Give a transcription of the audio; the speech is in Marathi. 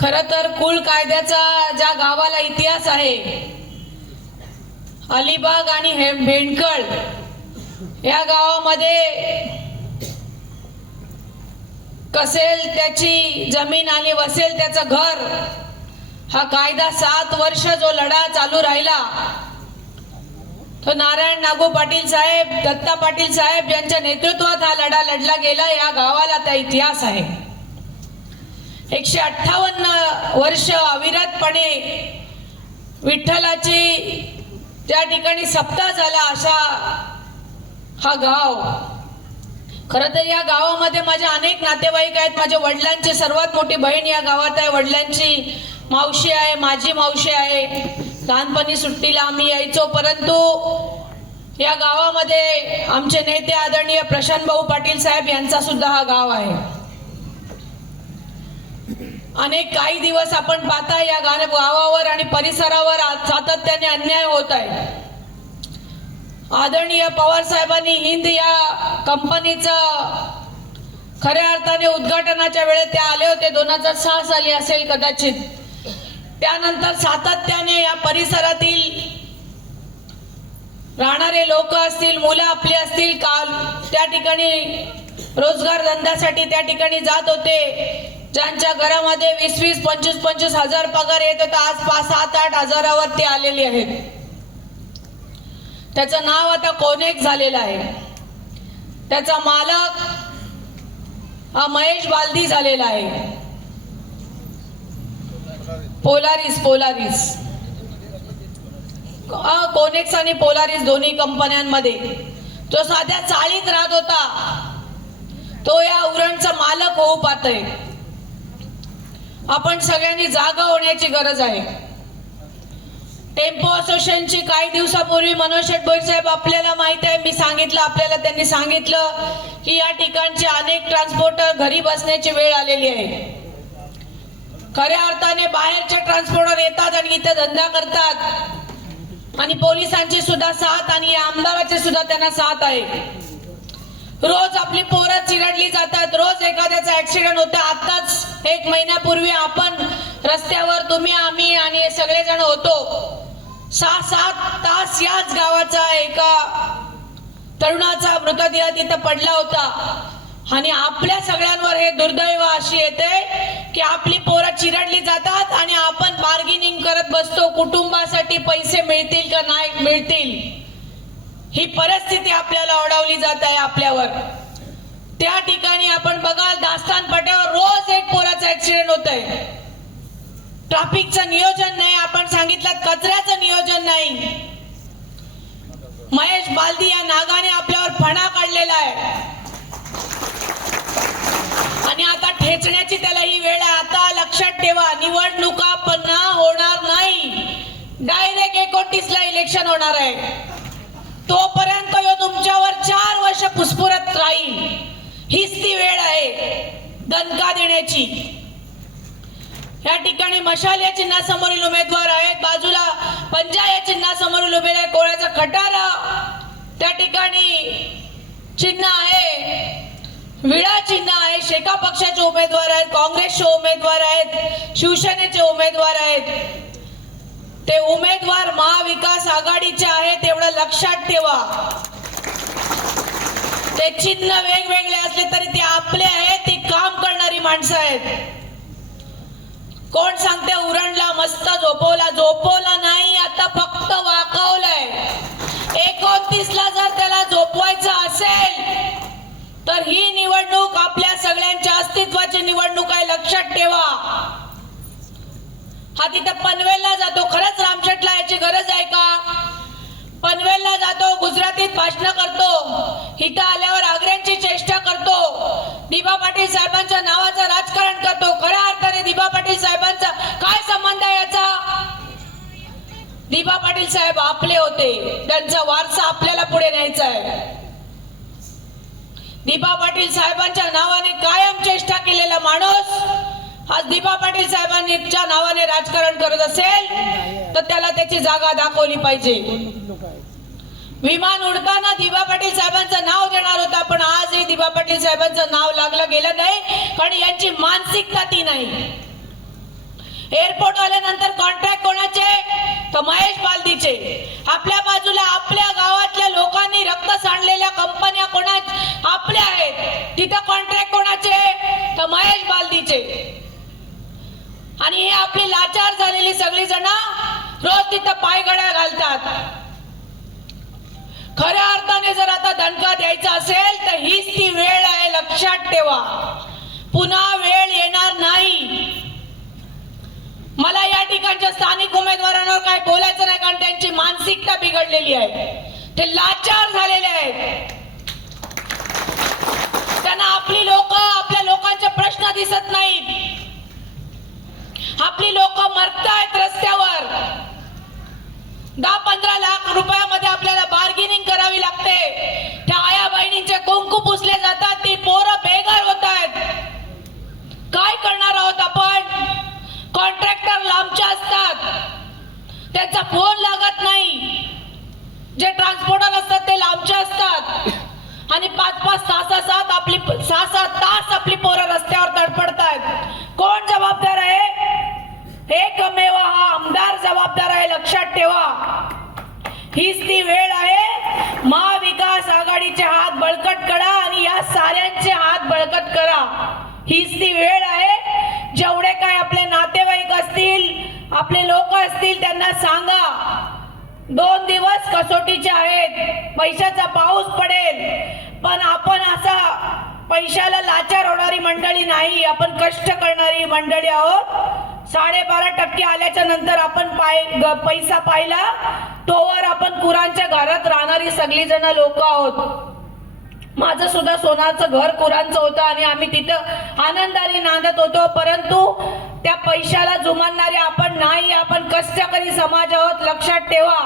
खरं तर कुल कायद्याचा ज्या गावाला इतिहास आहे, अलिबाग आणि भेंडकळ या गावामध्ये कसेल त्याची जमीन आणि वसेल त्याचं घर, हा कायदा 7 वर्ष जो लढा चालू राहिला, तो नारायण नागू पाटील साहेब, दत्ता पाटील साहेब यांच्या नेतृत्वात हा लढा लढला गेला. या गावाला त्या इतिहास आहे. 158 वर्ष अविरतपणे विठ्ठलाची त्या ठिकाणी सप्ताह झाला असा हा गाव. खरं तर या गावामध्ये माझे अनेक नातेवाईक आहेत. माझ्या वडिलांची सर्वात मोठी बहीण या गावात आहे, वडिलांची मावशी आहे, माझी मावशी आहे. लहानपणी सुट्टीला आम्ही यायचो, परंतु या गावामध्ये आमचे नेते आदरणीय प्रशांत भाऊ पाटील साहेब यांचा सुद्धा हा गाव आहे. अनेक काही दिवस आपण पाहता या गावावर आणि परिसरावर सातत्याने अन्याय होत आहे. आदरणीय पवार साहेबांनी हिंद या कंपनीचं खऱ्या अर्थाने उद्घाटनाच्या वेळेस ते आले होते, 2006 साली असेल कदाचित. त्यानंतर सातत्याने या परिसरातील राहणारे लोक असतील, मुलं आपली असतील, काल त्या ठिकाणी रोजगार धंद्यासाठी त्या ठिकाणी जात होते. ज्यांच्या घरामध्ये 20-20, 25-25 हजार पगार येत होता, आज 5-7-8 हजारावर ते आलेले आहेत. त्याचं नाव आता कोनेक्स झालेलं आहे. त्याचा मालक हा महेश बालदी झालेला आहे. पोलारिस कोनेक्स आणि पोलारिस दोन्ही कंपन्यांमध्ये जो साध्या चाळीत राहत होता, तो या उरणचा मालक होऊ पाहतोय. आपण सगळ्यांनी जागा होण्याची गरज आहे. टेम्पो असोसिएशनची काही दिवसापूर्वी मनोज शेठ भोईर साहेब, आपल्याला माहित आहे, मी सांगितलं, आपल्याला त्यांनी सांगितलं की या ठिकाणचे अनेक ट्रान्सपोर्टर घरी बसण्याची वेळ आलेली आहे. खऱ्या अर्थाने बाहेरचे ट्रान्सपोर्टर येतात आणि इथे धंदा करतात आणि पोलिसांची सुद्धा साथ आणि आमदाराची सुद्धा त्यांना साथ आहे. रोज आपली पोरं चिरडली जातात, रोज एखाद्याचा ऍक्सिडेंट होता. आताच 1 महिन्यापूर्वी आपण रस्त्यावर तुम्ही, आम्ही आणि सगळेजण होतो. 6-7 तास याच गावाचा एका तरुणाचा मृतदेह तिथं पडला होता. आणि आपल्या सगळ्यांवर हे दुर्दैव अशी येते की आपली पोरं चिरडली जातात आणि आपण बार्गेनिंग करत बसतो, कुटुंबासाठी पैसे मिळतील का नाही मिळतील, ही परिस्थिती आपल्याला ओढावली जात आहे आपल्यावर. त्या ठिकाणी आपण बघाल, दास्तान पाट्यावर रोज एक पोराचा ऍक्सिडेंट होत आहे. ट्रॅफिकचं नियोजन नाही, आपण सांगितलं कचऱ्याचं नियोजन नाही. महेश बालदी या नागाने आपल्यावर फणा काढलेला आहे आणि आता ठेचण्याची त्याला ही वेळ आहे. आता लक्षात ठेवा, निवडणुका पुन्हा होणार नाही. डायरेक्ट 29 ला इलेक्शन होणार आहे. तोपर्यंत तुमच्यावर 4 वर्ष पुसपुरत राहील. हीच ती वेळ आहे दणका देण्याची. या ठिकाणी मशाल या चिन्हासमोरील उमेदवार आहेत, बाजूला पंजा या चिन्हासमोरील उभे आहे. कोळ्याचा खटारा त्या ठिकाणी चिन्ह आहे, विळा चिन्ह आहे. शेका पक्षाचे उमेदवार आहेत, काँग्रेसचे उमेदवार आहेत, शिवसेनेचे उमेदवार आहेत. ते उमेदवार महाविकास आघाडीचे आहेत, एवढं लक्षात ठेवा. ते चिन्ह वेगवेगळे असले तरी ते आपले आहेत, ती काम करणारी माणसं आहेत. कोण सांगते उरणला मस्त झोपवला नाही, आता फक्त वाकवलंय. 29 ला जर त्याला झोपवायचं असेल तर ही निवडणूक आपल्या सगळ्यांच्या अस्तित्वाची निवडणूक आहे, लक्षात ठेवा. हा तिथे पनवेलला जातो, खरंच रामशेठला याची गरज आहे का? पनवेलला जातो, गुजरातीत भाषण करतो, इथं आल्यावर आग्र्यांची चेष्टा करतो, दिबा पाटील साहेबांच्या नावाचं राजकारण करतो. खऱ्या अर्थाने दिबा पाटील साहेबांचा काय संबंध आहे याचा? दिबा पाटील साहेब आपले होते, त्यांचा वारसा आपल्याला पुढे न्यायचा आहे. दिबा पाटील साहेबांच्या नावाने कायम चेष्टा केलेला माणूस आज दिबा पाटील साहेबांच्या नावाने राजकारण करत असेल तर त्याला त्याची जागा दाखवली पाहिजे. विमान उडताना दिबा पाटील साहेबांचं नाव देणार होता, पण आजही दिबा पाटील साहेबांचं नाव लागलं गेलं नाही, कारण यांची मानसिकता ती नाही. एअरपोर्ट आल्यानंतर कॉन्ट्रॅक्ट कोणाचे? तर महेश बालदीचे. आपल्या बाजूला आपल्या गावातल्या लोकांनी रक्त सांडलेल्या कंपन्या कोणा आपल्या आहेत, तिथं कॉन्ट्रॅक्ट कोणाचे? तर महेश बालदीचे. आणि हे आपली लाचार झालेली सगळी जण रोज तिथं पायघड्या घालतात. खऱ्या अर्थाने जर आता दणका द्यायचा असेल तर हीच ती वेळ आहे, लक्षात ठेवा. पुन्हा वेळ येणार नाही. मला या ठिकाणच्या स्थानिक उमेदवारांवर काय बोलायचं नाही, कारण त्यांची मानसिकता बिघडलेली आहे. ते लाचार झालेले आहेत. त्यांना आपली लोक, आपल्या लोकांचे प्रश्न दिसत नाहीत. आपली लोक मरतायत रस्त्यावर. 10-15 लाख रुपयामध्ये आपल्याला बार्गेनिंग करावी लागते. त्या आया बहिणींचे कुंकू पुसले जातात, ती पोरं बेघर होत आहेत. काय करणार आहोत आपण? कॉन्ट्रॅक्टर लांबचे असतात, त्यांचा फोन लागत नाही. जे ट्रान्सपोर्टर असतात ते लांबचे असतात आणि 5-5, 6-6 तास आपली पोरं रस्त्यावर तडफडतायत. कोण जबाबदार आहे? एकमेव हा आमदार जबाबदार आहे, लक्षात ठेवा. हीच ती वेळ आहे. महाविकास आघाडीचे हात बळकट करा आणि या साऱ्यांचे हात बळकट करा. हीच ती वेळ आहे. जेवढे काय आपले नातेवाईक असतील, आपले लोक असतील, त्यांना सांगा 2 दिवस कसोटीचे आहेत. पैशाचा पाऊस पडेल, पण आपण असा पैशाला लाचार होणारी मंडळी नाही. आपण कष्ट करणारी मंडळी आहोत. 12.5% आल्याच्या नंतर आपण पैसा पाहिला, तोवर आपण कुरांच्या घरात राहणारी सगळी जण लोक आहोत. माझं सुद्धा सोनाचं घर कुरांचं होतं आणि आम्ही तिथं आनंदाने नांदत होतो. परंतु त्या पैशाला जुमानणारे आपण नाही. आपण कष्टकरी समाज आहोत, लक्षात ठेवा.